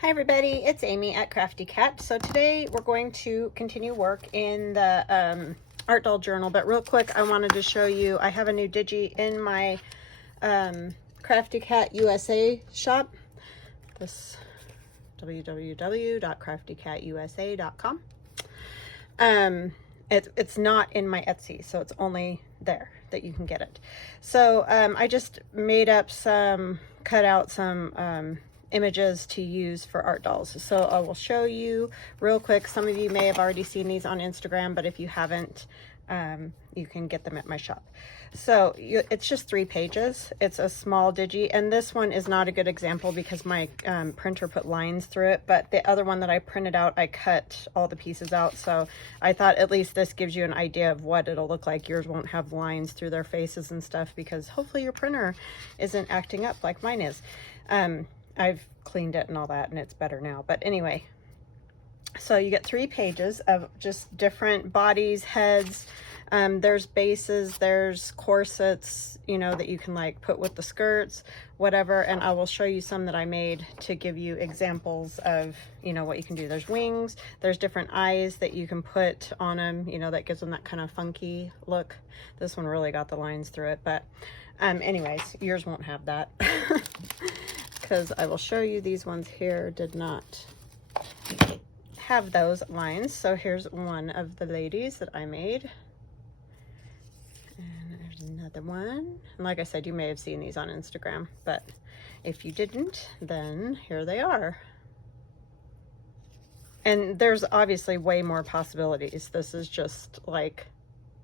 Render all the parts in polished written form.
Hi everybody, it's Amy at Crafty Cat. So today we're going to continue work in the art doll journal, but real quick I wanted to show you, I have a new digi in my Crafty Cat USA shop. This www.craftycatusa.com. It's not in my Etsy, so it's only there that you can get it. So I just made up cut out some images to use for art dolls. So I will show you real quick. Some of you may have already seen these on Instagram, but if you haven't, you can get them at my shop. So it's just 3 pages. It's a small digi, and this one is not a good example because my printer put lines through it, but the other one that I printed out, I cut all the pieces out. So I thought at least this gives you an idea of what it'll look like. Yours won't have lines through their faces and stuff because hopefully your printer isn't acting up like mine is. I've cleaned it and all that, and it's better now. But anyway, so you get 3 pages of just different bodies, heads. There's bases, there's corsets, you know, that you can like put with the skirts, whatever. And I will show you some that I made to give you examples of, you know, what you can do. There's wings, there's different eyes that you can put on them, you know, that gives them that kind of funky look. This one really got the lines through it, but anyways, yours won't have that. Because I will show you these ones here did not have those lines. So here's one of the ladies that I made. And there's another one. And like I said, you may have seen these on Instagram, but if you didn't, then here they are. And there's obviously way more possibilities. This is just like,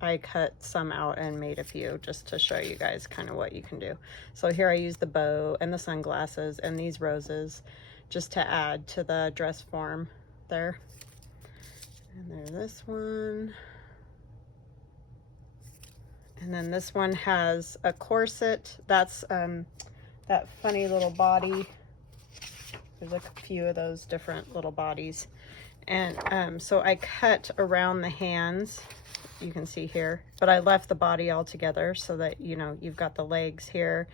I cut some out and made a few just to show you guys kind of what you can do. So here I use the bow and the sunglasses and these roses just to add to the dress form there. And there's this one. And then this one has a corset. That's that funny little body. There's a few of those different little bodies. And so I cut around the hands, you can see here, but I left the body all together so that, you know, you've got the legs here,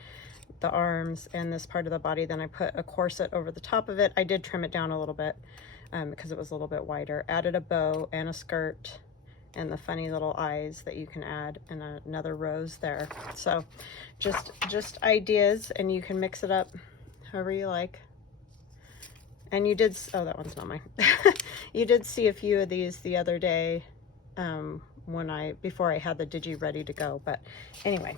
the arms, and this part of the body. Then I put a corset over the top of it. I did trim it down a little bit because it was a little bit wider. Added a bow and a skirt and the funny little eyes that you can add, and another rose there. So just ideas, and you can mix it up however you like. And you did, oh, that one's not mine. You did see a few of these the other day before I had the digi ready to go. But anyway,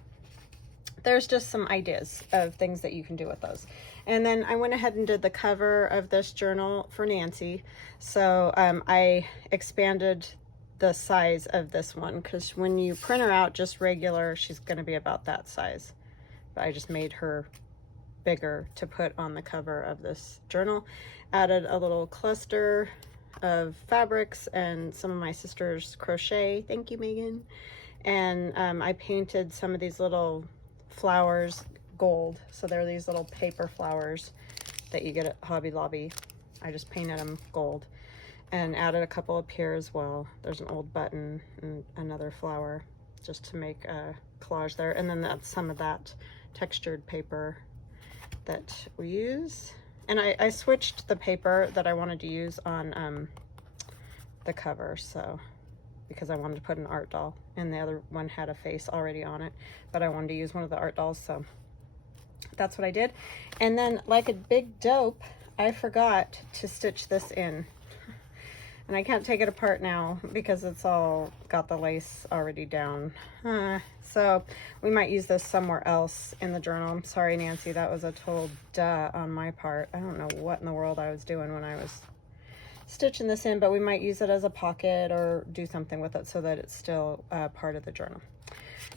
there's just some ideas of things that you can do with those. And then I went ahead and did the cover of this journal for Nancy. So I expanded the size of this one because when you print her out just regular, she's going to be about that size. But I just made her bigger to put on the cover of this journal. Added a little cluster of fabrics and some of my sister's crochet. Thank you, Megan. And I painted some of these little flowers gold. So they're these little paper flowers that you get at Hobby Lobby. I just painted them gold and added a couple up here as well. There's an old button and another flower just to make a collage there. And then that's some of that textured paper that we use. And I switched the paper that I wanted to use on the cover, so because I wanted to put an art doll, and the other one had a face already on it, but I wanted to use one of the art dolls, so that's what I did. And then, like a big dope, I forgot to stitch this in. And I can't take it apart now because it's all got the lace already down. So we might use this somewhere else in the journal. I'm sorry, Nancy, that was a total duh on my part. I don't know what in the world I was doing when I was stitching this in, but we might use it as a pocket or do something with it so that it's still part of the journal.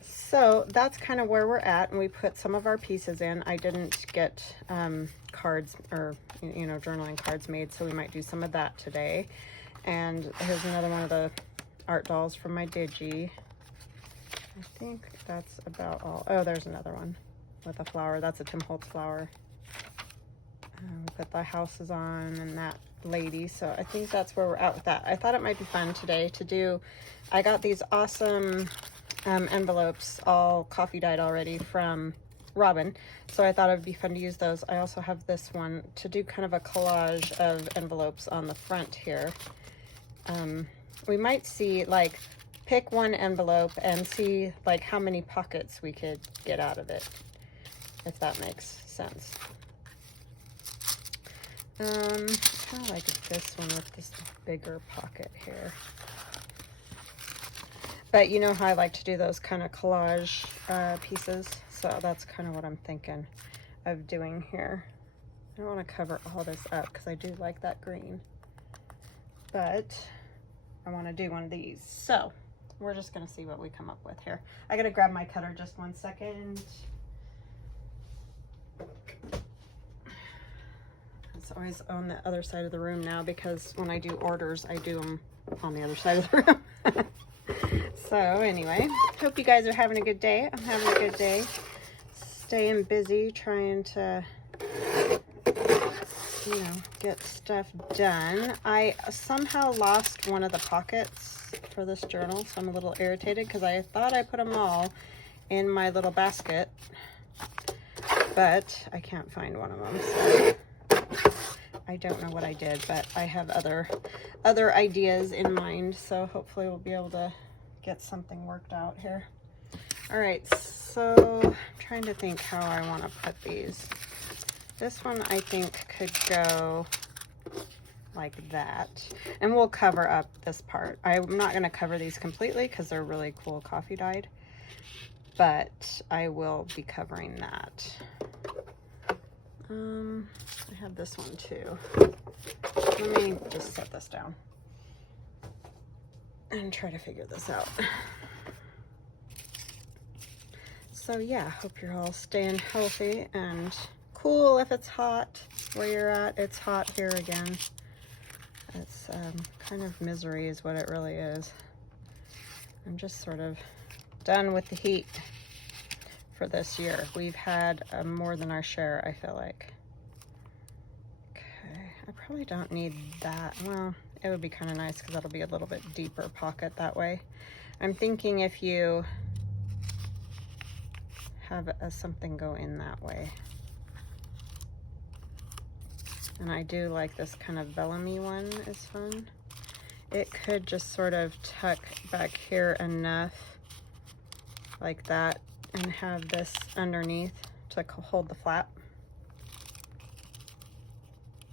So that's kind of where we're at, and we put some of our pieces in. I didn't get cards or, you know, journaling cards made, so we might do some of that today. And here's another one of the art dolls from my digi. I think that's about all. Oh, there's another one with a flower. That's a Tim Holtz flower. We put the houses on and that lady. So I think that's where we're at with that. I thought it might be fun today to do. I got these awesome envelopes all coffee dyed already from robin. So I thought it would be fun to use those. I also have this one to do kind of a collage of envelopes on the front here. We might see, like, pick one envelope and see like how many pockets we could get out of it, if that makes sense. I kind of like this one with this bigger pocket here. But you know how I like to do those kind of collage pieces, so that's kind of what I'm thinking of doing here. I don't want to cover all this up because I do like that green, but I want to do one of these. So we're just going to see what we come up with here. I got to grab my cutter just 1 second. It's always on the other side of the room now because when I do orders, I do them on the other side of the room. So anyway, hope you guys are having a good day. I'm having a good day. Staying busy, trying to, you know, get stuff done. I somehow lost one of the pockets for this journal, so I'm a little irritated because I thought I put them all in my little basket, but I can't find one of them, so I don't know what I did, but I have other ideas in mind, so hopefully we'll be able to get something worked out here. All right, so I'm trying to think how I want to put these. This one I think could go like that, and we'll cover up this part. I'm not going to cover these completely because they're really cool coffee dyed, but I will be covering that. I have this one too. Let me just set this down and try to figure this out. So yeah, hope you're all staying healthy and cool. If it's hot where you're at, it's hot here again. It's kind of misery is what it really is. I'm just sort of done with the heat for this year. We've had more than our share, I feel like. Okay, I probably don't need that. Well, it would be kind of nice because that'll be a little bit deeper pocket that way. I'm thinking if you have something go in that way. And I do like this kind of vellum-y one is fun. It could just sort of tuck back here enough like that and have this underneath to hold the flap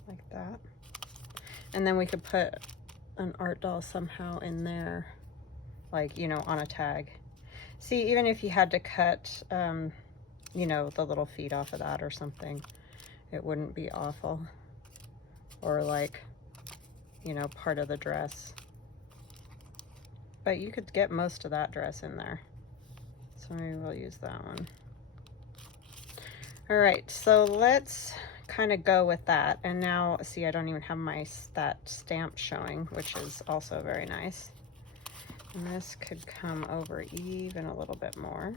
like that. And then we could put an art doll somehow in there, like, you know, on a tag. See, even if you had to cut, you know, the little feet off of that or something, it wouldn't be awful. Or like, you know, part of the dress. But you could get most of that dress in there. So maybe we'll use that one. All right, so let's kind of go with that. And now, see, I don't even have that stamp showing, which is also very nice. And this could come over even a little bit more.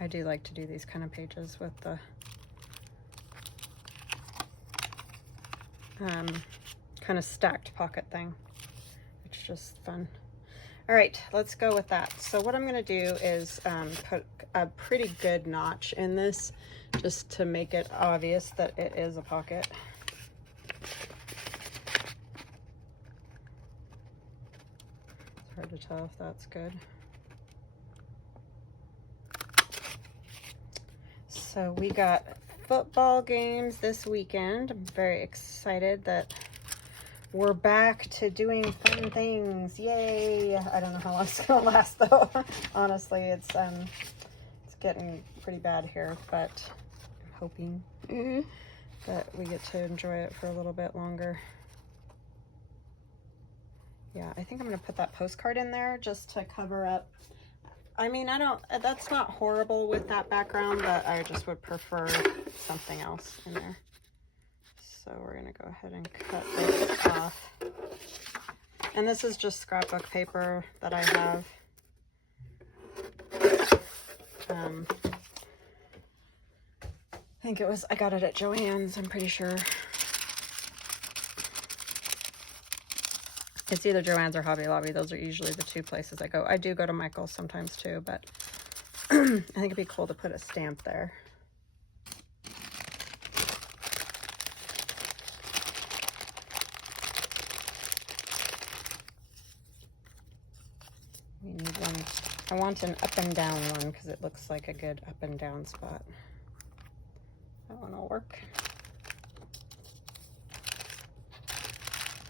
I do like to do these kind of pages with the kind of stacked pocket thing. It's just fun. All right, let's go with that. So what I'm going to do is put a pretty good notch in this just to make it obvious that it is a pocket. It's hard to tell if that's good. So we got football games this weekend. I'm very excited that we're back to doing fun things. Yay! I don't know how long it's gonna last though. Honestly, it's getting pretty bad here, but I'm hoping that we get to enjoy it for a little bit longer. Yeah, I think I'm gonna put that postcard in there just to cover up. I mean, that's not horrible with that background, but I just would prefer something else in there. So we're gonna go ahead and cut this off. And this is just scrapbook paper that I have. I think I got it at Joann's, I'm pretty sure. It's either Joann's or Hobby Lobby. Those are usually the two places I go. I do go to Michael's sometimes too, but I think it'd be cool to put a stamp there. We need one. I want an up and down one because it looks like a good up and down spot. That one will work.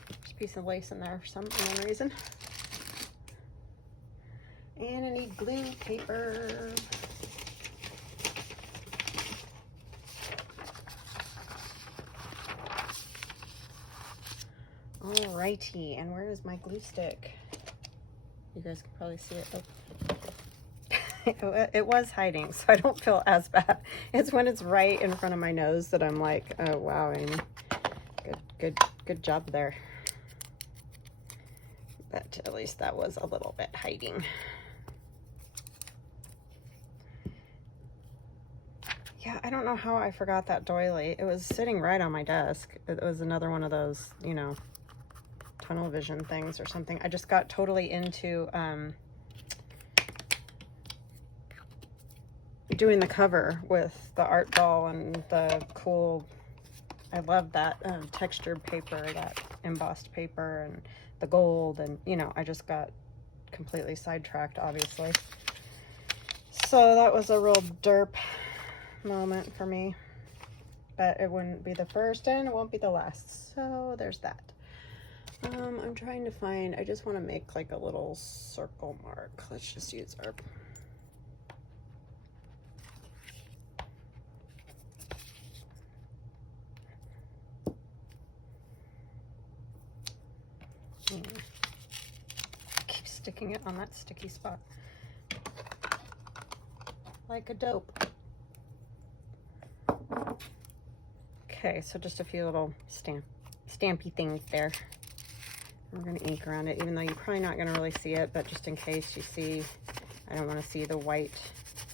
There's a piece of lace in there for one reason. And I need glue paper. Alrighty, and where is my glue stick? You guys can probably see it. Oh. It was hiding, so I don't feel as bad. It's when it's right in front of my nose that I'm like, oh wow, Amy, good job there. But at least that was a little bit hiding. Yeah, I don't know how I forgot that doily. It was sitting right on my desk. It was another one of those, you know, tunnel vision things or something. I just got totally into doing the cover with the art ball and the cool, I love that textured paper, that embossed paper and the gold, and you know, I just got completely sidetracked, obviously. So that was a real derp moment for me, but it wouldn't be the first and it won't be the last, so there's that. I'm trying to find, I just want to make like a little circle mark. Let's just use our keep sticking it on that sticky spot like a dope. Okay, so just a few little stampy things there. We're going to ink around it, even though you're probably not going to really see it, but just in case you see, I don't want to see the white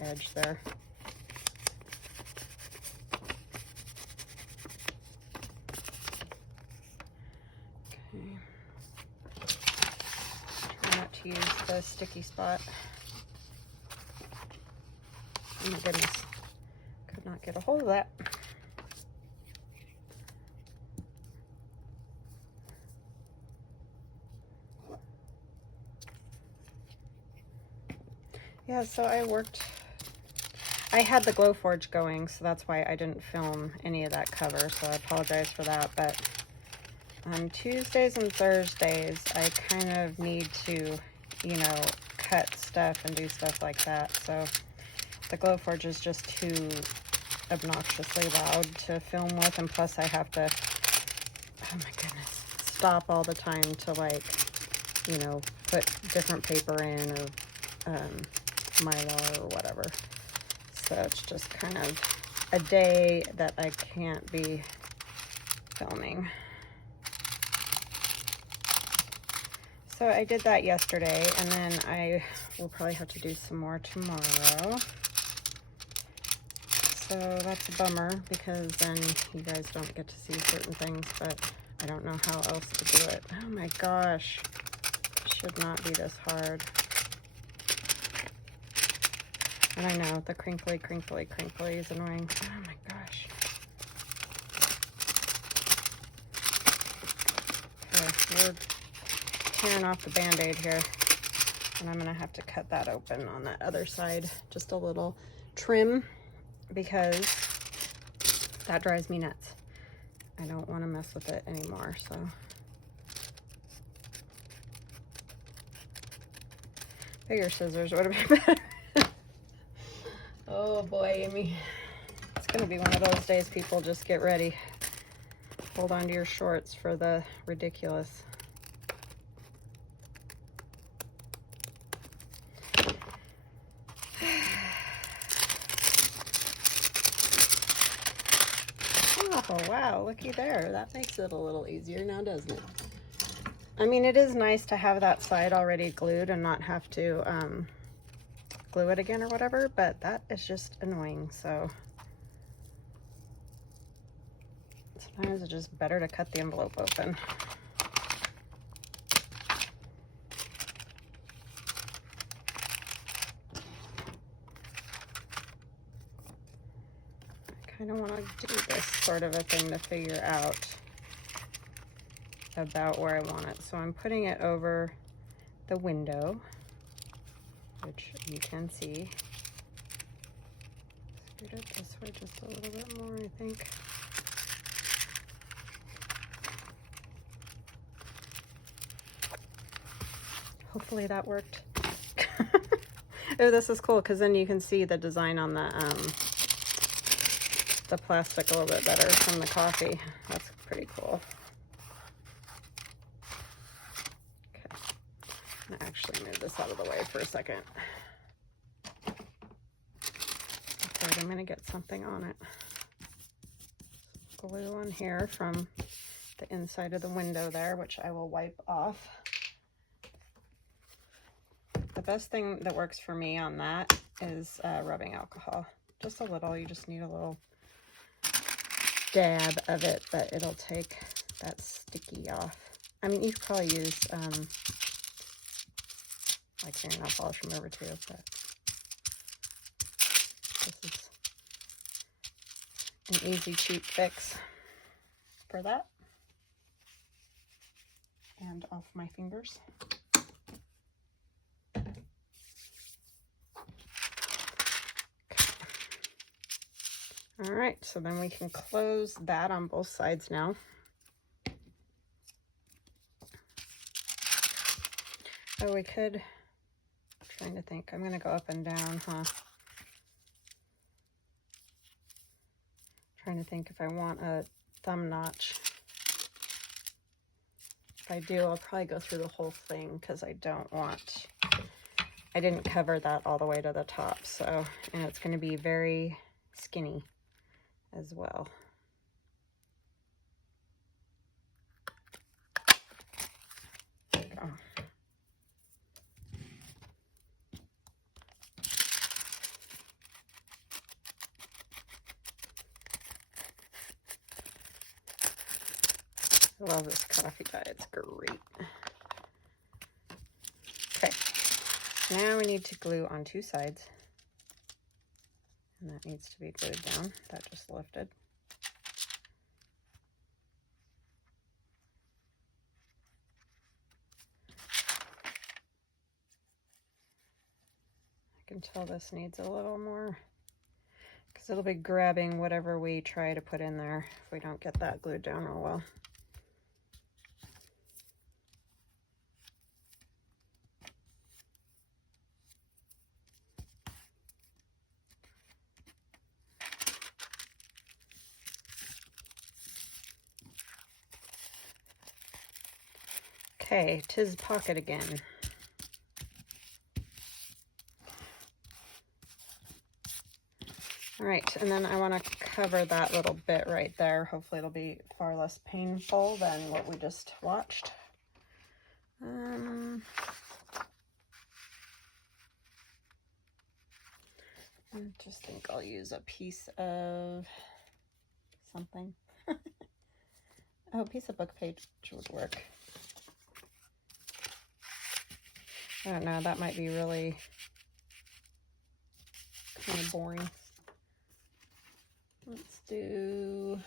edge there. Okay. Try not to use the sticky spot. Oh my goodness. Could not get a hold of that. Yeah, so I had the Glowforge going, so that's why I didn't film any of that cover, so I apologize for that, but on Tuesdays and Thursdays, I kind of need to, you know, cut stuff and do stuff like that, so the Glowforge is just too obnoxiously loud to film with, and plus I have to, oh my goodness, stop all the time to, like, you know, put different paper in, or Mylar or whatever. So it's just kind of a day that I can't be filming. So I did that yesterday, and then I will probably have to do some more tomorrow. So that's a bummer, because then you guys don't get to see certain things, but I don't know how else to do it. Oh my gosh, it should not be this hard. And I know, the crinkly is annoying. Oh my gosh. Okay, we're tearing off the Band-Aid here. And I'm gonna have to cut that open on that other side. Just a little trim, because that drives me nuts. I don't wanna mess with it anymore, so. Bigger scissors would have been better. Oh boy, Amy. It's gonna be one of those days, people. Just get ready. Hold on to your shorts for the ridiculous. Oh wow, looky there. That makes it a little easier now, doesn't it? I mean, it is nice to have that side already glued and not have to glue it again or whatever, but that is just annoying. So sometimes it's just better to cut the envelope open. kind of want to do this sort of a thing to figure out about where I want it. So I'm putting it over the window, which you can see. Scoot it this way just a little bit more, I think. Hopefully that worked. Oh, this is cool because then you can see the design on the plastic a little bit better from the coffee. That's pretty cool. Okay, I'm gonna actually move this out of the way for a second. Okay, I'm gonna get something on it. Glue on here from the inside of the window there, which I will wipe off. The best thing that works for me on that is rubbing alcohol. Just a little, you just need a little dab of it, but it'll take that sticky off. I mean, you could probably use like fingernail polish remover too, but this is an easy, cheap fix for that. And off my fingers. All right, so then we can close that on both sides now. Oh, we could, I'm trying to think, I'm gonna go up and down, huh? Trying to think if I want a thumb notch. If I do, I'll probably go through the whole thing because I didn't cover that all the way to the top, so, and it's gonna be very skinny as well. There we go. I love this coffee dye, it's great. Okay, now we need to glue on two sides. And that needs to be glued down. That just lifted. I can tell this needs a little more because it'll be grabbing whatever we try to put in there if we don't get that glued down real well. Okay, 'tis pocket again. All right, and then I want to cover that little bit right there. Hopefully it'll be far less painful than what we just watched. I just think I'll use a piece of something. Oh, a piece of book page would work. I don't know, that might be really kind of boring. Let's do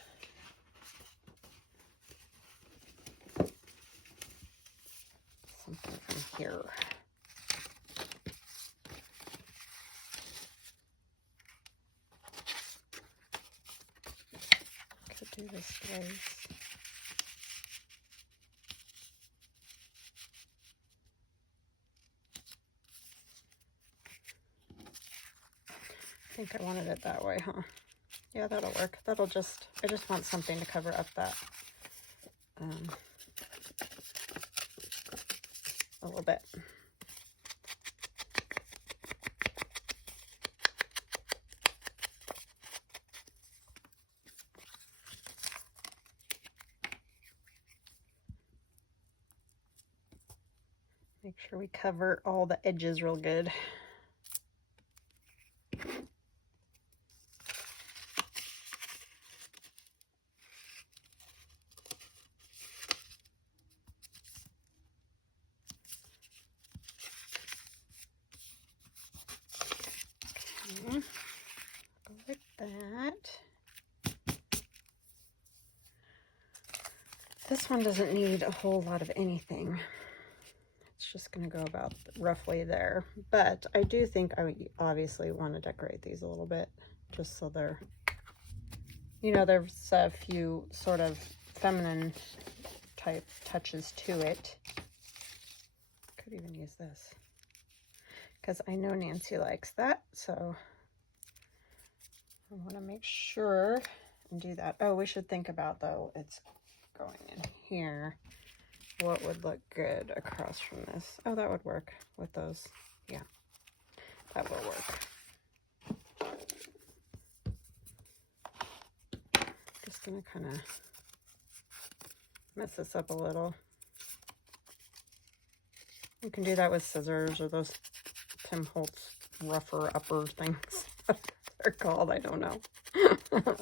something from here. Could do this place. I think I wanted it that way, huh? Yeah, that'll work. I just want something to cover up that a little bit. Make sure we cover all the edges real good. Like that. This one doesn't need a whole lot of anything. It's just going to go about roughly there. But I do think I obviously want to decorate these a little bit, just so they're, you know, there's a few sort of feminine type touches to it. Could even use this, because I know Nancy likes that, so I want to make sure and do that. Oh, we should think about, though, it's going in here, what would look good across from this. Oh, that would work with those. Yeah, that will work. Just gonna kind of mess this up a little. You can do that with scissors or those Tim Holtz rougher upper things. They're called, I don't know.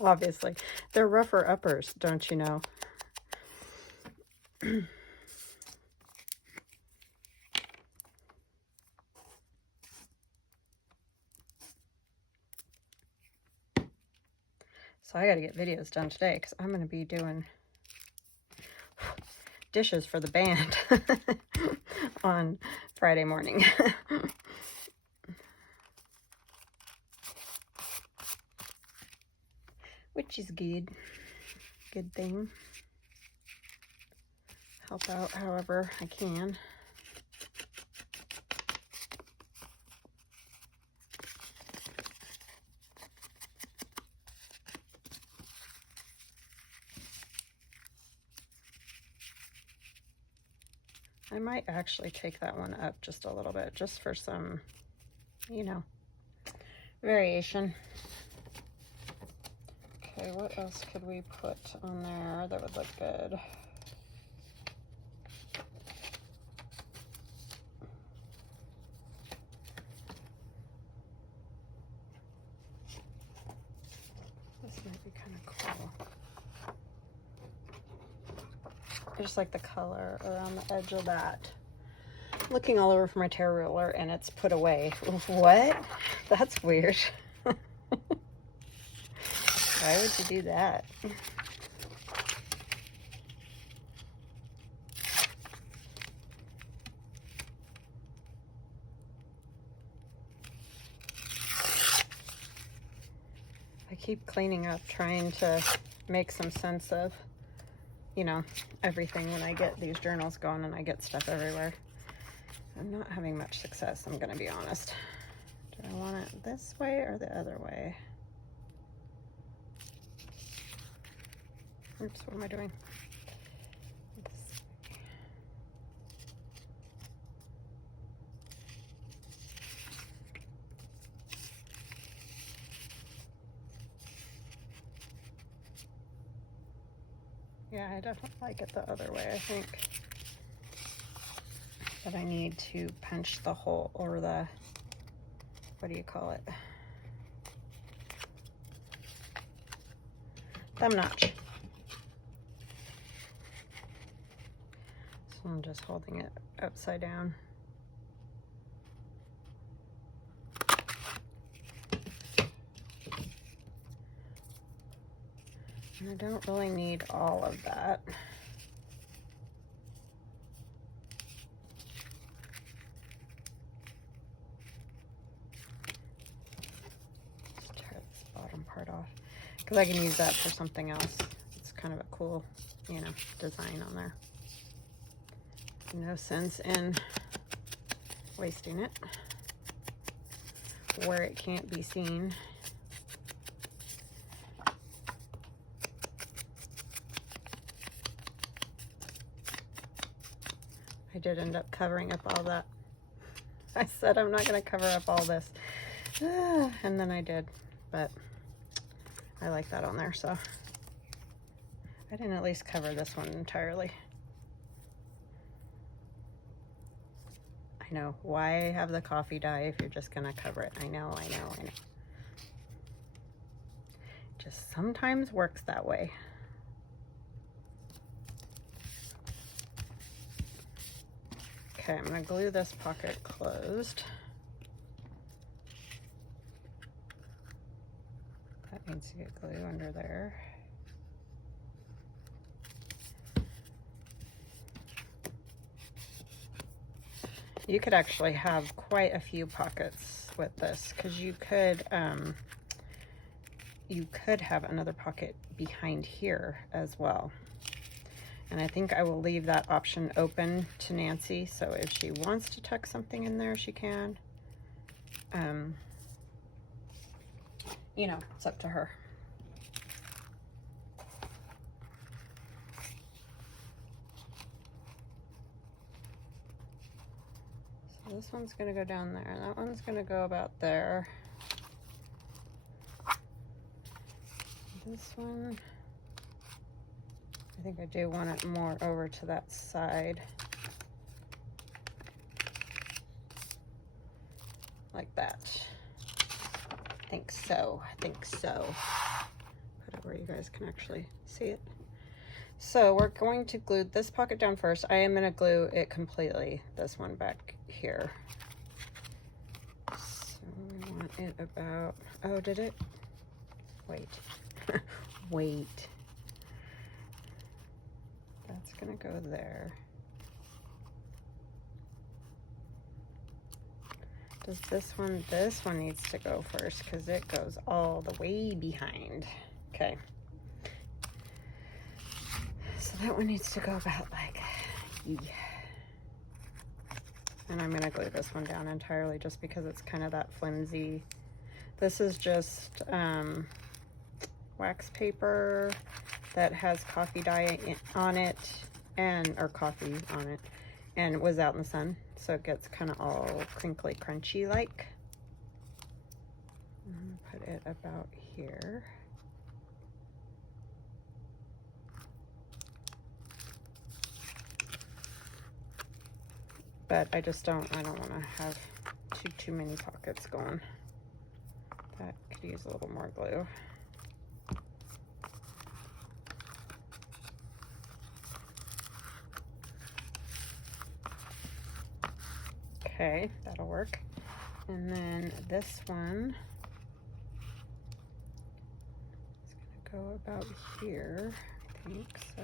Obviously, they're rougher uppers, don't you know? So I got to get videos done today because I'm going to be doing dishes for the band on Friday morning. Which is good. Good thing. Help out however I can. I might actually take that one up just a little bit, just for some, you know, variation. Okay, what else could we put on there that would look good? This might be kind of cool. I just like the color around the edge of that. Looking all over for my tear ruler and it's put away. What? That's weird. Why would you do that? I keep cleaning up, trying to make some sense of, you know, everything when I get these journals going and I get stuff everywhere. I'm not having much success, I'm gonna be honest. Do I want it this way or the other way? Oops, what am I doing? Yeah, I definitely like it the other way, I think. But I need to punch the hole, or the, what do you call it? Thumb notch. So I'm just holding it upside down. And I don't really need all of that. Just tear this bottom part off, because I can use that for something else. It's kind of a cool, you know, design on there. No sense in wasting it where it can't be seen. I did end up covering up all that. I said I'm not going to cover up all this. And then I did. But I like that on there, so I didn't at least cover this one entirely. I know. Why have the coffee dye if you're just going to cover it? I know. Just sometimes works that way. Okay, I'm going to glue this pocket closed. That needs to get glue under there. You could actually have quite a few pockets with this, because you could have another pocket behind here as well. And I think I will leave that option open to Nancy, so if she wants to tuck something in there, she can. You know, it's up to her. So this one's going to go down there. That one's going to go about there. This one, I think I do want it more over to that side. Like that. I think so. I think so. Put it where you guys can actually see it. So we're going to glue this pocket down first. I am going to glue it completely, this one back here. So we want it about, oh, did it? Wait. Wait. That's going to go there. Does this one needs to go first because it goes all the way behind. Okay. So that one needs to go about like, yeah. And I'm gonna glue this one down entirely just because it's kind of that flimsy. This is just wax paper that has coffee dye on it, or coffee on it, and it was out in the sun, so it gets kind of all crinkly, crunchy like. Put it about here. But I don't want to have too many pockets going. That could use a little more glue. Okay, that'll work. And then this one is going to go about here, I think. So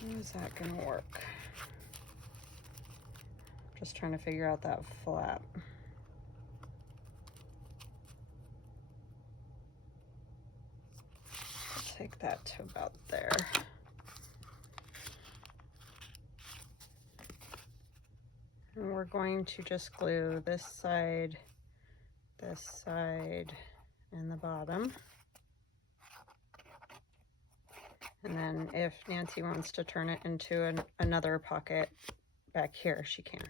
how is that going to work? Just trying to figure out that flap. I'll take that to about there. And we're going to just glue this side, and the bottom. And then if Nancy wants to turn it into another pocket back here, she can.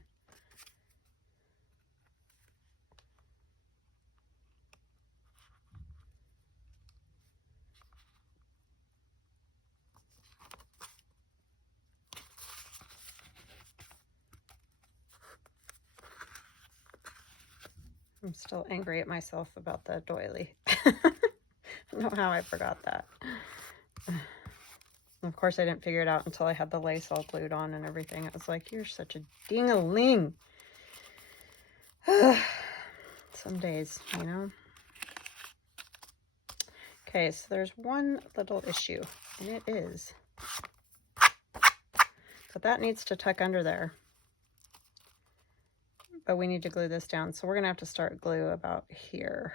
I'm still angry at myself about the doily. I don't know how I forgot that. Of course, I didn't figure it out until I had the lace all glued on and everything. I was like, you're such a ding-a-ling. Some days, you know. Okay, so there's one little issue, and it is that that needs to tuck under there. But we need to glue this down, so we're gonna have to start glue about here,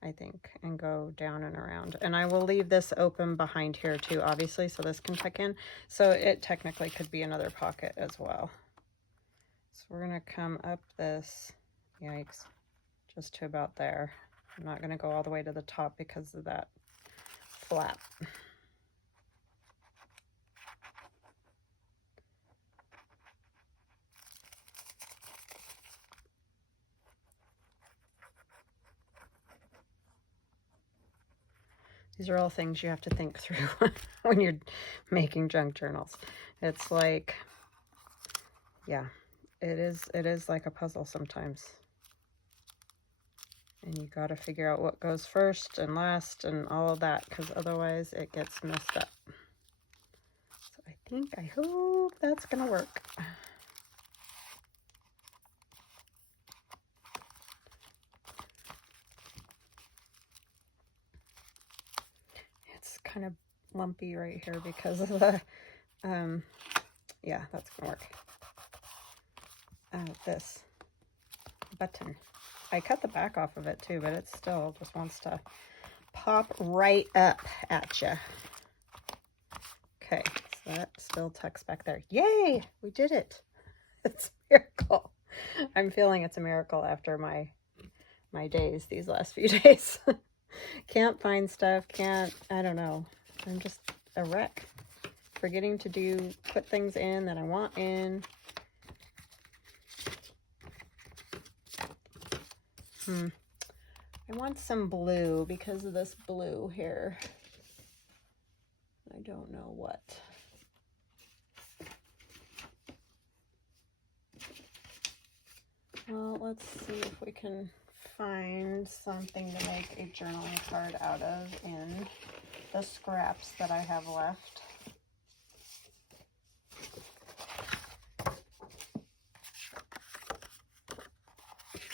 I think, and go down and around. And I will leave this open behind here too, obviously, so this can tuck in. So it technically could be another pocket as well. So we're gonna come up this, yikes, just to about there. I'm not gonna go all the way to the top because of that flap. These are all things you have to think through when you're making junk journals. It's like, yeah, it is like a puzzle sometimes. And you got to figure out what goes first and last and all of that, because otherwise it gets messed up. So I hope that's going to work. Kind of lumpy right here because of the yeah, that's gonna work. this button. I cut the back off of it too, but it still just wants to pop right up at you. Okay, so that still tucks back there. Yay! We did it. It's a miracle. I'm feeling it's a miracle after my days, these last few days. Can't find stuff, I don't know. I'm just a wreck. Forgetting to put things in that I want in. I want some blue because of this blue here. I don't know what. Well, let's see if we can find something to make a journaling card out of in the scraps that I have left.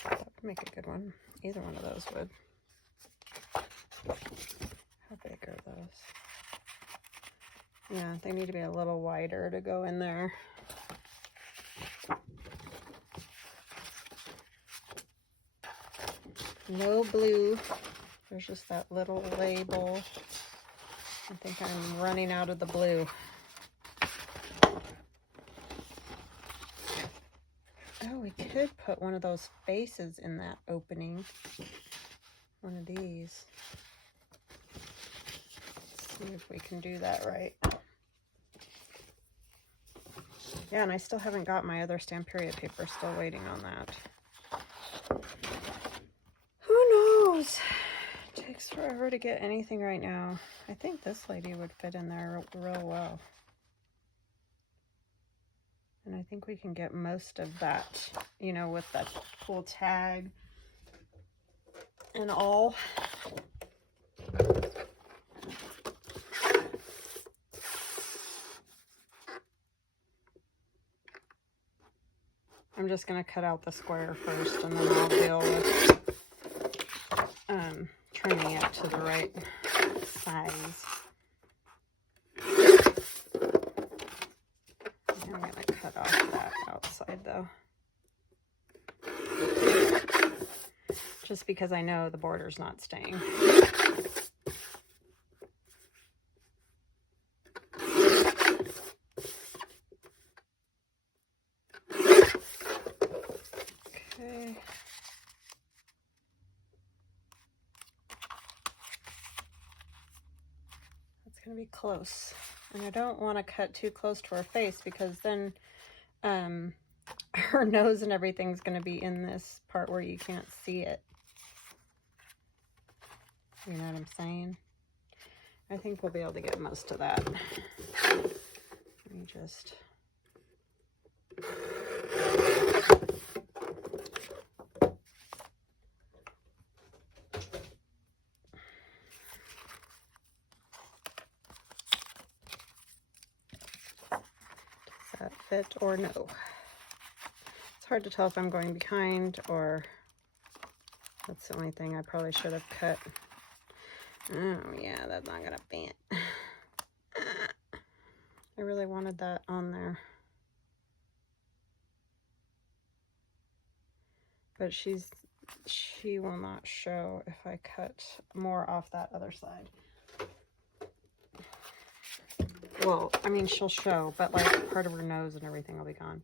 That would make a good one. Either one of those would. How big are those? Yeah, they need to be a little wider to go in there. No blue. There's just that little label. I think I'm running out of the blue. Oh, we could put one of those faces in that opening. One of these. Let's see if we can do that right. Yeah, and I still haven't got my other Stamperia paper. Still waiting on that. Who knows? It takes forever to get anything right now. I think this lady would fit in there real well. And I think we can get most of that, you know, with that cool tag and all. I'm just going to cut out the square first, and then I'll deal with trimming it to the right size. I'm going to cut off that outside though. Just because I know the border's not staying. Okay. That's going to be close. And I don't want to cut too close to her face because then her nose and everything's going to be in this part where you can't see it. You know what I'm saying? I think we'll be able to get most of that. Let me just... Does that fit or no? It's hard to tell if I'm going behind or... That's the only thing I probably should have cut. Oh, yeah, that's not gonna fit. I really wanted that on there. But she will not show if I cut more off that other side. Well, I mean, she'll show, but like part of her nose and everything will be gone.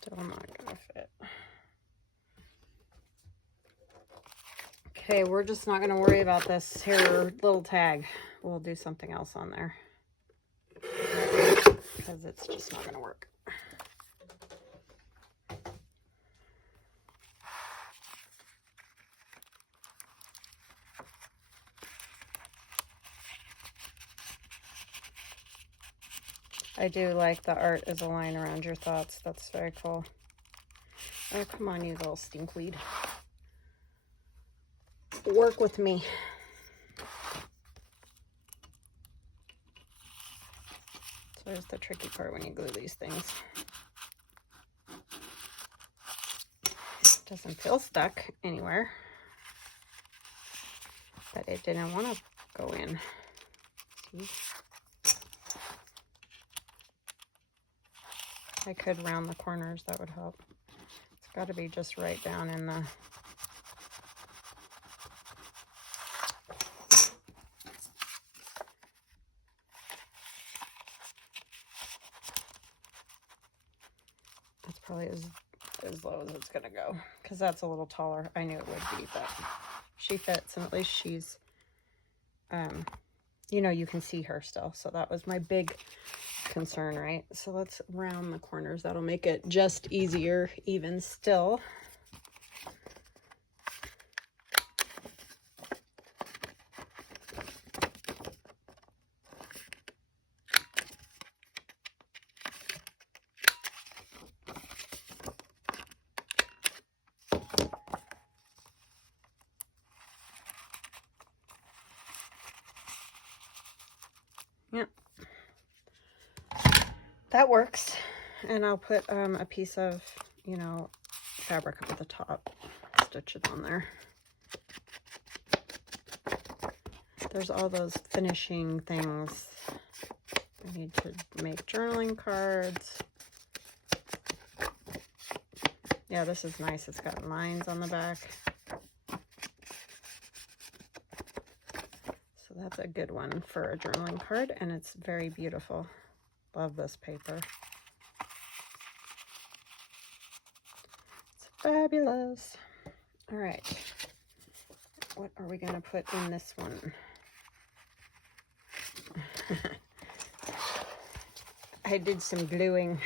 Still not gonna fit. Okay, we're just not gonna worry about this here little tag. We'll do something else on there because it's just not gonna work. I do like the art as a line around your thoughts. That's very cool. Oh, come on, you little stinkweed. Work with me. there's the tricky part when you glue these things. It doesn't feel stuck anywhere, but it didn't want to go in. See? I could round the corners, that would help. It's got to be just right down in the... That's probably as low as it's gonna go, because that's a little taller. I knew it would be, but she fits, and at least she's, you know, you can see her still. So that was my big concern, right? So let's round the corners. That'll make it just easier, even still. Yep, that works. And I'll put a piece of, you know, fabric up at the top, stitch it on there. There's all those finishing things. I need to make journaling cards. Yeah, this is nice. It's got lines on the back. So that's a good one for a journaling card, and it's very beautiful. Love this paper. It's fabulous. All right. What are we going to put in this one? I did some gluing.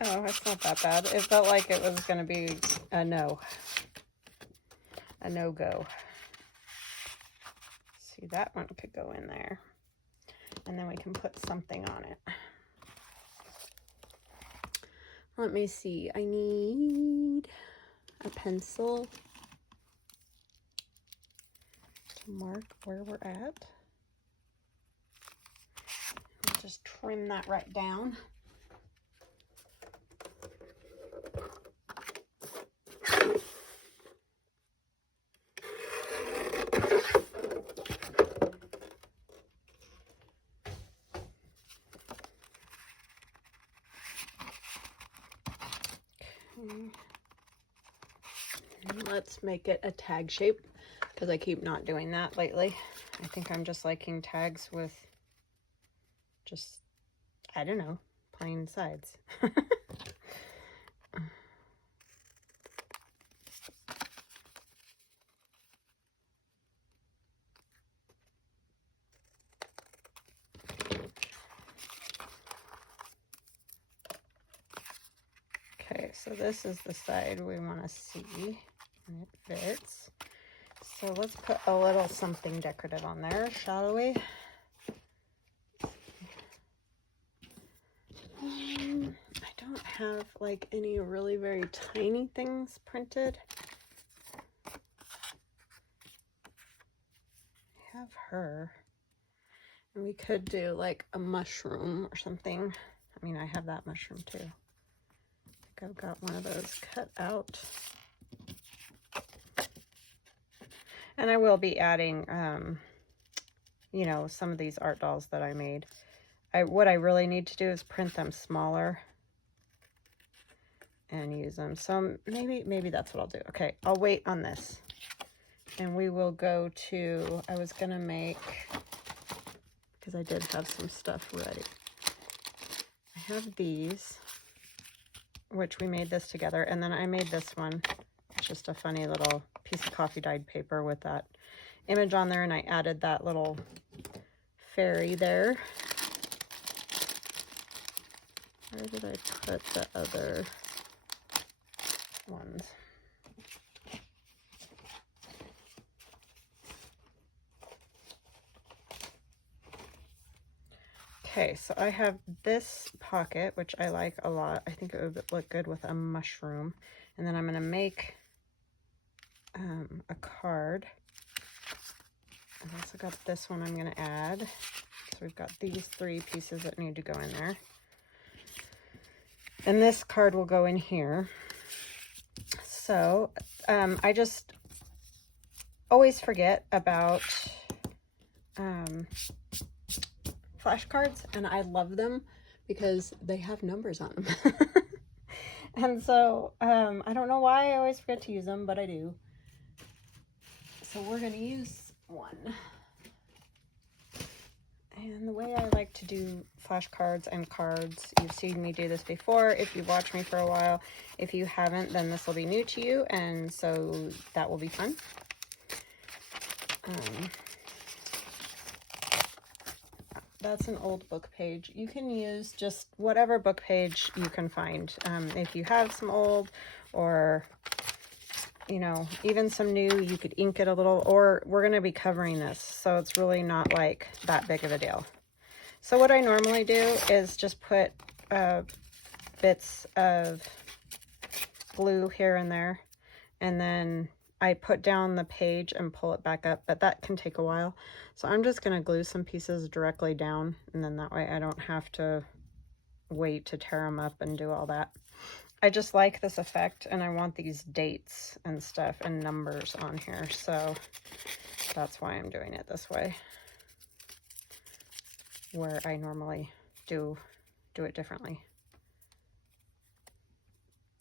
Oh, it's not that bad. It felt like it was going to be a no. A no-go. See, that one could go in there. And then we can put something on it. Let me see. I need a pencil to mark where we're at. I'll just trim that right down. Let's make it a tag shape, because I keep not doing that lately. I think I'm just liking tags with just, I don't know, plain sides. Okay, so this is the side we want to see, and it fits. So let's put a little something decorative on there, shall we? I don't have like any really very tiny things printed. I have her. And we could do like a mushroom or something. I mean, I have that mushroom too. I think I've got one of those cut out. And I will be adding, you know, some of these art dolls that I made. What I really need to do is print them smaller and use them. So maybe that's what I'll do. Okay, I'll wait on this. And we will go to, I was going to make, because I did have some stuff ready. I have these, which we made this together. And then I made this one. It's just a funny little piece of coffee dyed paper with that image on there, and I added that little fairy there. Where did I put the other ones? Okay, so I have this pocket, which I like a lot. I think it would look good with a mushroom. And then I'm going to make a card I've also got this one I'm going to add. So we've got these 3 pieces that need to go in there. And this card will go in here. So I just always forget about flashcards, and I love them because they have numbers on them. And so I don't know why I always forget to use them, but I do. So we're going to use one. And the way I like to do flashcards and cards, you've seen me do this before if you've watched me for a while. If you haven't, then this will be new to you, and so that will be fun. That's an old book page. You can use just whatever book page you can find. If you have some old, or you know, even some new, you could ink it a little, or we're going to be covering this, so it's really not like that big of a deal. So what I normally do is just put bits of glue here and there, and then I put down the page and pull it back up, but that can take a while. So I'm just going to glue some pieces directly down, and then that way I don't have to wait to tear them up and do all that. I just like this effect, and I want these dates and stuff and numbers on here, so that's why I'm doing it this way, where I normally do it differently.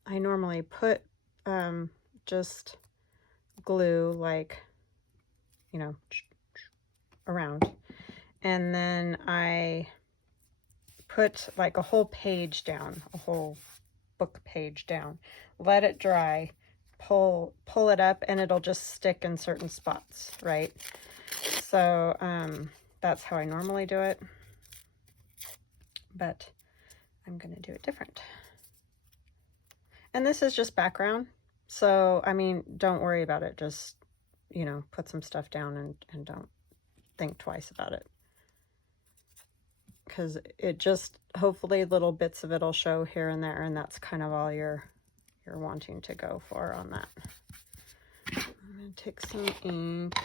I normally put just glue, like, you know, around, and then I put like a whole page down, a whole book page down, let it dry, pull it up, and it'll just stick in certain spots, right? So that's how I normally do it, but I'm going to do it different. And this is just background, so I mean, don't worry about it. Just, you know, put some stuff down and don't think twice about it, because it just, hopefully little bits of it will show here and there, and that's kind of all you're wanting to go for on that. I'm going to take some ink.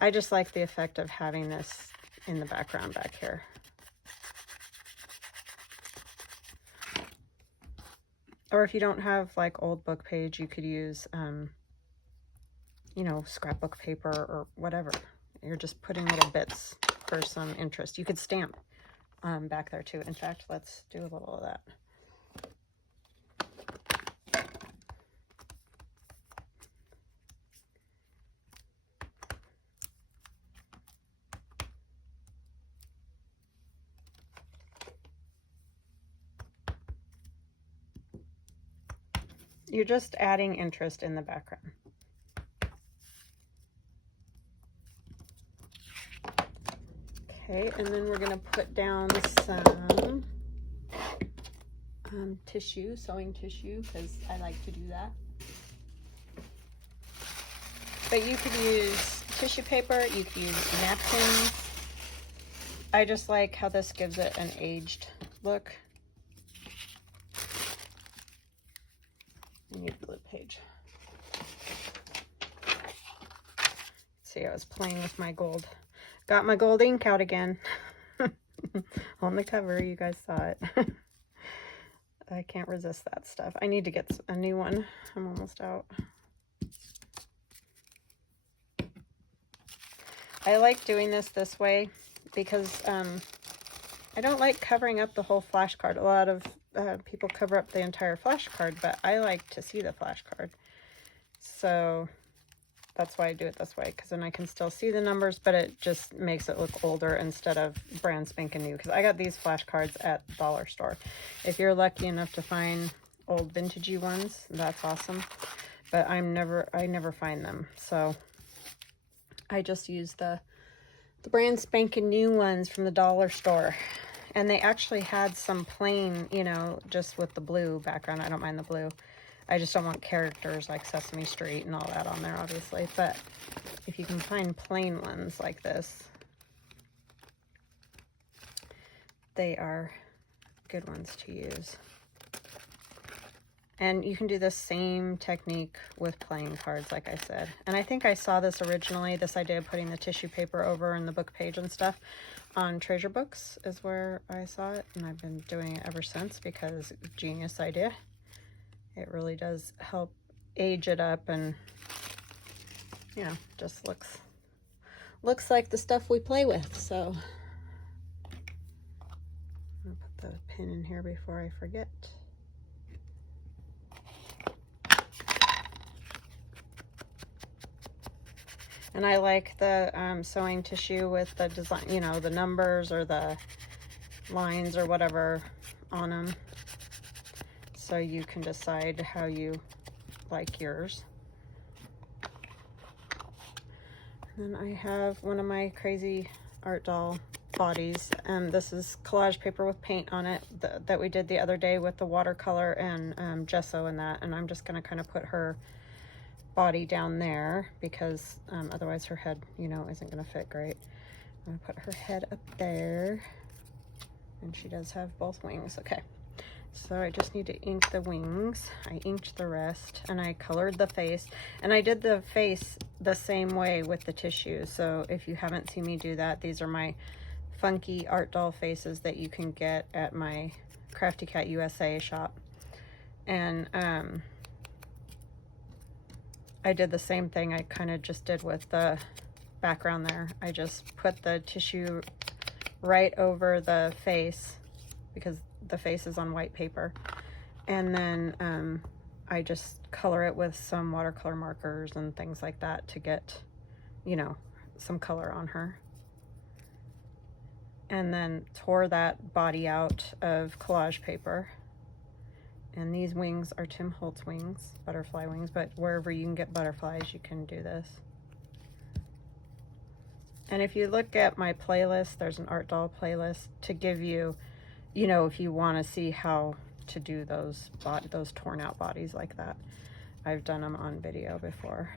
I just like the effect of having this in the background back here. Or if you don't have like old book page, you could use, you know, scrapbook paper or whatever. You're just putting little bits for some interest. You could stamp back there too. In fact, let's do a little of that. You're just adding interest in the background. Okay, and then we're going to put down some tissue, sewing tissue, because I like to do that. But you could use tissue paper, you could use napkins. I just like how this gives it an aged look. I need a blue page. See, I was playing with my gold. Got my gold ink out again. On the cover, you guys saw it. I can't resist that stuff. I need to get a new one. I'm almost out. I like doing this way because I don't like covering up the whole flashcard. A lot of people cover up the entire flashcard, but I like to see the flashcard. So that's why I do it this way, because then I can still see the numbers, but it just makes it look older instead of brand spanking new. Because I got these flashcards at the dollar store. If you're lucky enough to find old vintagey ones, that's awesome. But I never find them, so I just use the brand spanking new ones from the dollar store. And they actually had some plain, you know, just with the blue background. I don't mind the blue. I just don't want characters like Sesame Street and all that on there, obviously. But if you can find plain ones like this, they are good ones to use. And you can do the same technique with playing cards, like I said. And I think I saw this originally, this idea of putting the tissue paper over in the book page and stuff, on Treasure Books is where I saw it. And I've been doing it ever since because genius idea. It really does help age it up, and, you know, just looks like the stuff we play with. So I'm gonna put the pin in here before I forget. And I like the sewing tissue with the design, you know, the numbers or the lines or whatever on them. So you can decide how you like yours. And then I have one of my crazy art doll bodies. This is collage paper with paint on it that we did the other day with the watercolor and gesso and that. And I'm just going to kind of put her body down there because otherwise her head, you know, isn't going to fit great. I'm going to put her head up there, and she does have both wings. Okay, so I just need to ink the wings. I inked the rest, and I colored the face, and I did the face the same way with the tissue. So if you haven't seen me do that, these are my funky art doll faces that you can get at my Crafty Cat USA shop. And I did the same thing I kind of just did with the background there. I just put the tissue right over the face because the face is on white paper. And then I just color it with some watercolor markers and things like that to get, you know, some color on her. And then tore that body out of collage paper. And these wings are Tim Holtz wings, butterfly wings, but wherever you can get butterflies, you can do this. And if you look at my playlist, there's an art doll playlist to give you, you know, if you want to see how to do those torn out bodies like that. I've done them on video before.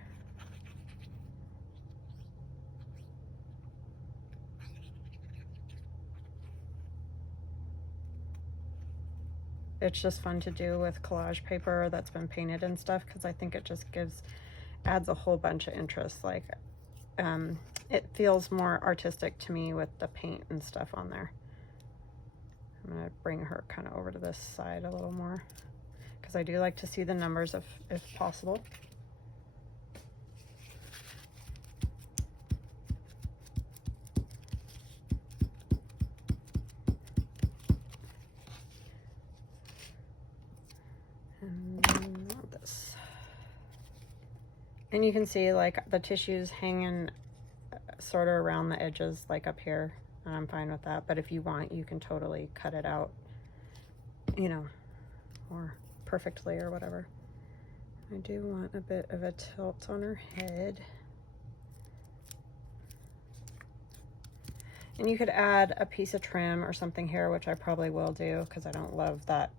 It's just fun to do with collage paper that's been painted and stuff, because I think it just adds a whole bunch of interest. Like it feels more artistic to me with the paint and stuff on there. I'm gonna bring her kind of over to this side a little more because I do like to see the numbers if possible. And you can see like the tissue's hanging sort of around the edges, like up here, and I'm fine with that. But if you want, you can totally cut it out, you know, or perfectly or whatever. I do want a bit of a tilt on her head. And you could add a piece of trim or something here, which I probably will do because I don't love that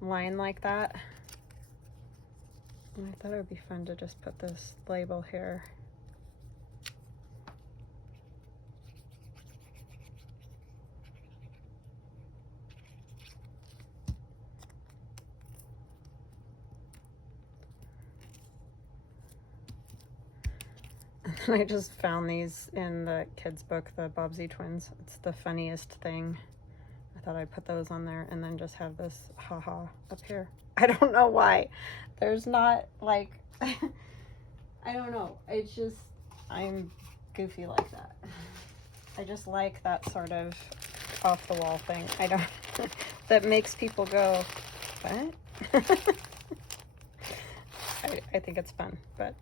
line like that. And I thought it would be fun to just put this label here. And then I just found these in the kids' book, the Bobbsey twins. It's the funniest thing. I thought I'd put those on there and then just have this haha up here. I don't know why. There's not like, I don't know. It's just, I'm goofy like that. I just like that sort of off the wall thing. I don't, that makes people go, what? I think it's fun, but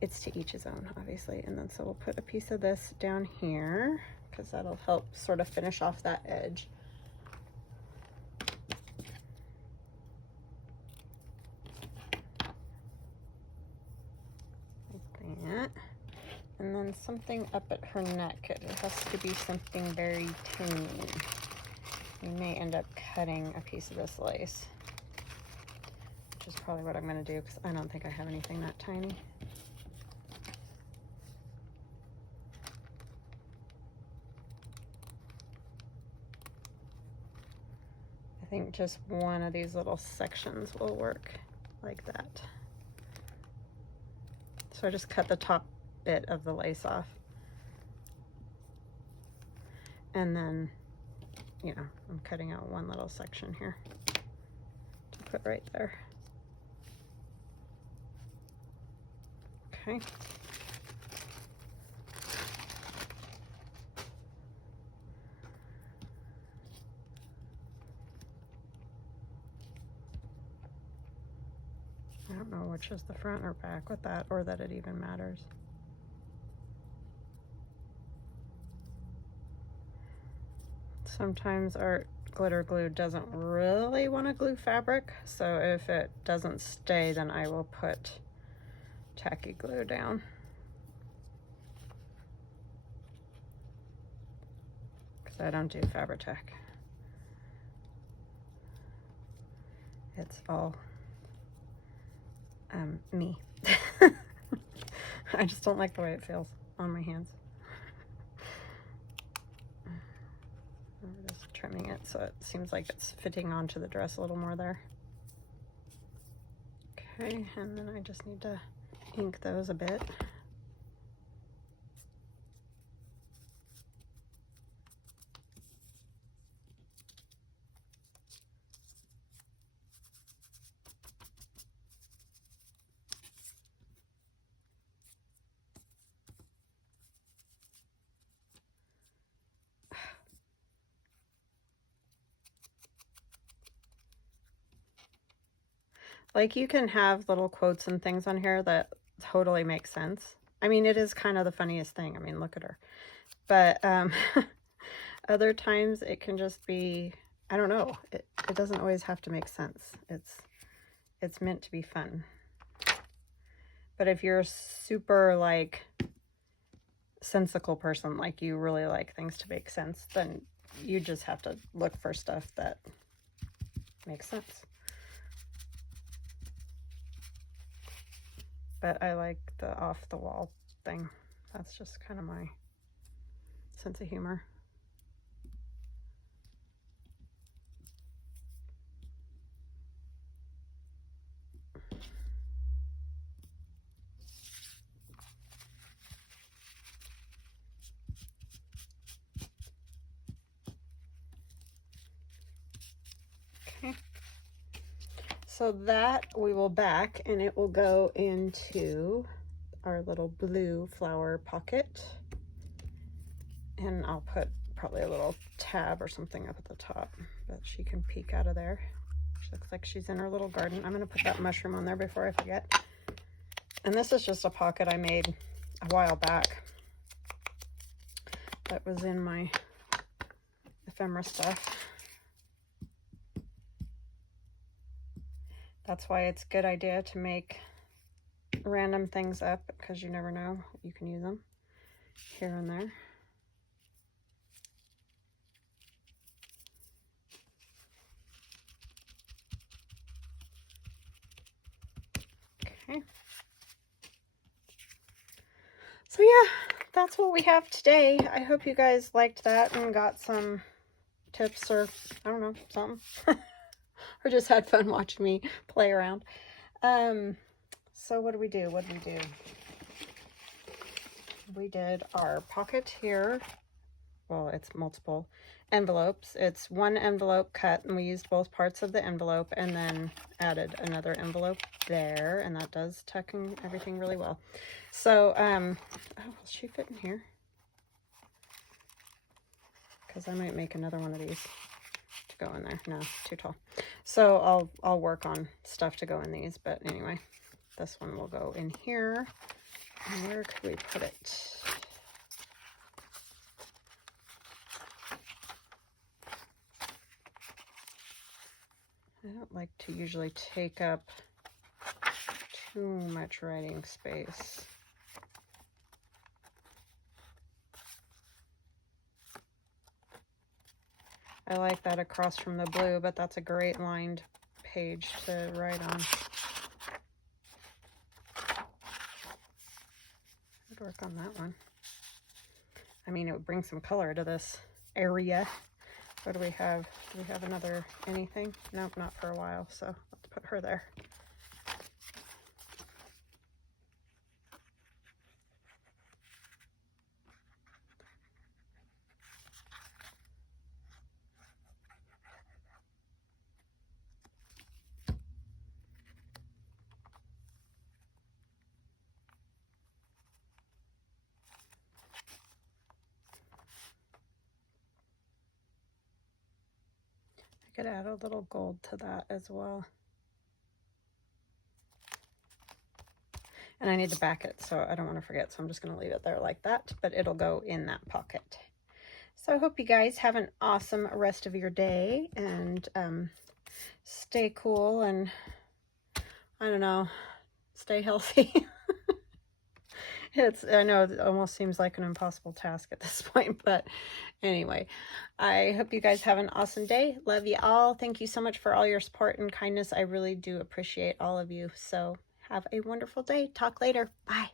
it's to each his own, obviously. And then so we'll put a piece of this down here because that'll help sort of finish off that edge. That. And then something up at her neck. It has to be something very tiny. We may end up cutting a piece of this lace, which is probably what I'm going to do because I don't think I have anything that tiny. I think just one of these little sections will work like that. So I just cut the top bit of the lace off. And then, you know, I'm cutting out one little section here to put right there. Okay. I don't know which is the front or back with that, or that it even matters. Sometimes our glitter glue doesn't really want to glue fabric, so if it doesn't stay, then I will put tacky glue down. Because I don't do Fabri-Tac. It's all me. I just don't like the way it feels on my hands. I'm just trimming it so it seems like it's fitting onto the dress a little more there. Okay, and then I just need to ink those a bit. Like, you can have little quotes and things on here that totally make sense. I mean, it is kind of the funniest thing. I mean, look at her. But other times it can just be, I don't know. It doesn't always have to make sense. It's meant to be fun. But if you're a super, like, sensical person, like you really like things to make sense, then you just have to look for stuff that makes sense. But I like the off-the-wall thing. That's just kind of my sense of humor. Okay. So that we will back, and it will go into our little blue flower pocket. And I'll put probably a little tab or something up at the top, but she can peek out of there. She looks like she's in her little garden. I'm going to put that mushroom on there before I forget. And this is just a pocket I made a while back that was in my ephemera stuff. That's why it's a good idea to make random things up, because you never know. You can use them here and there. Okay. So yeah, that's what we have today. I hope you guys liked that and got some tips, or I don't know, something. Or just had fun watching me play around. So what do we do? We did our pocket here. Well, it's multiple envelopes. It's one envelope cut, and we used both parts of the envelope, and then added another envelope there, and that does tuck in everything really well. So, oh, will she fit in here? Because I might make another one of these to go in there. No, too tall. So I'll work on stuff to go in these, but anyway, this one will go in here. And where could we put it? I don't like to usually take up too much writing space. I like that across from the blue, but that's a great lined page to write on. I'd work on that one. I mean, it would bring some color to this area. What do we have? Do we have another anything? Nope, not for a while. So let's put her there. I could add a little gold to that as well. And I need to back it, so I don't want to forget. So I'm just going to leave it there like that, but it'll go in that pocket. So I hope you guys have an awesome rest of your day, and stay cool, and I don't know, stay healthy. I know it almost seems like an impossible task at this point, but anyway, I hope you guys have an awesome day. Love you all. Thank you so much for all your support and kindness. I really do appreciate all of you. So have a wonderful day. Talk later. Bye.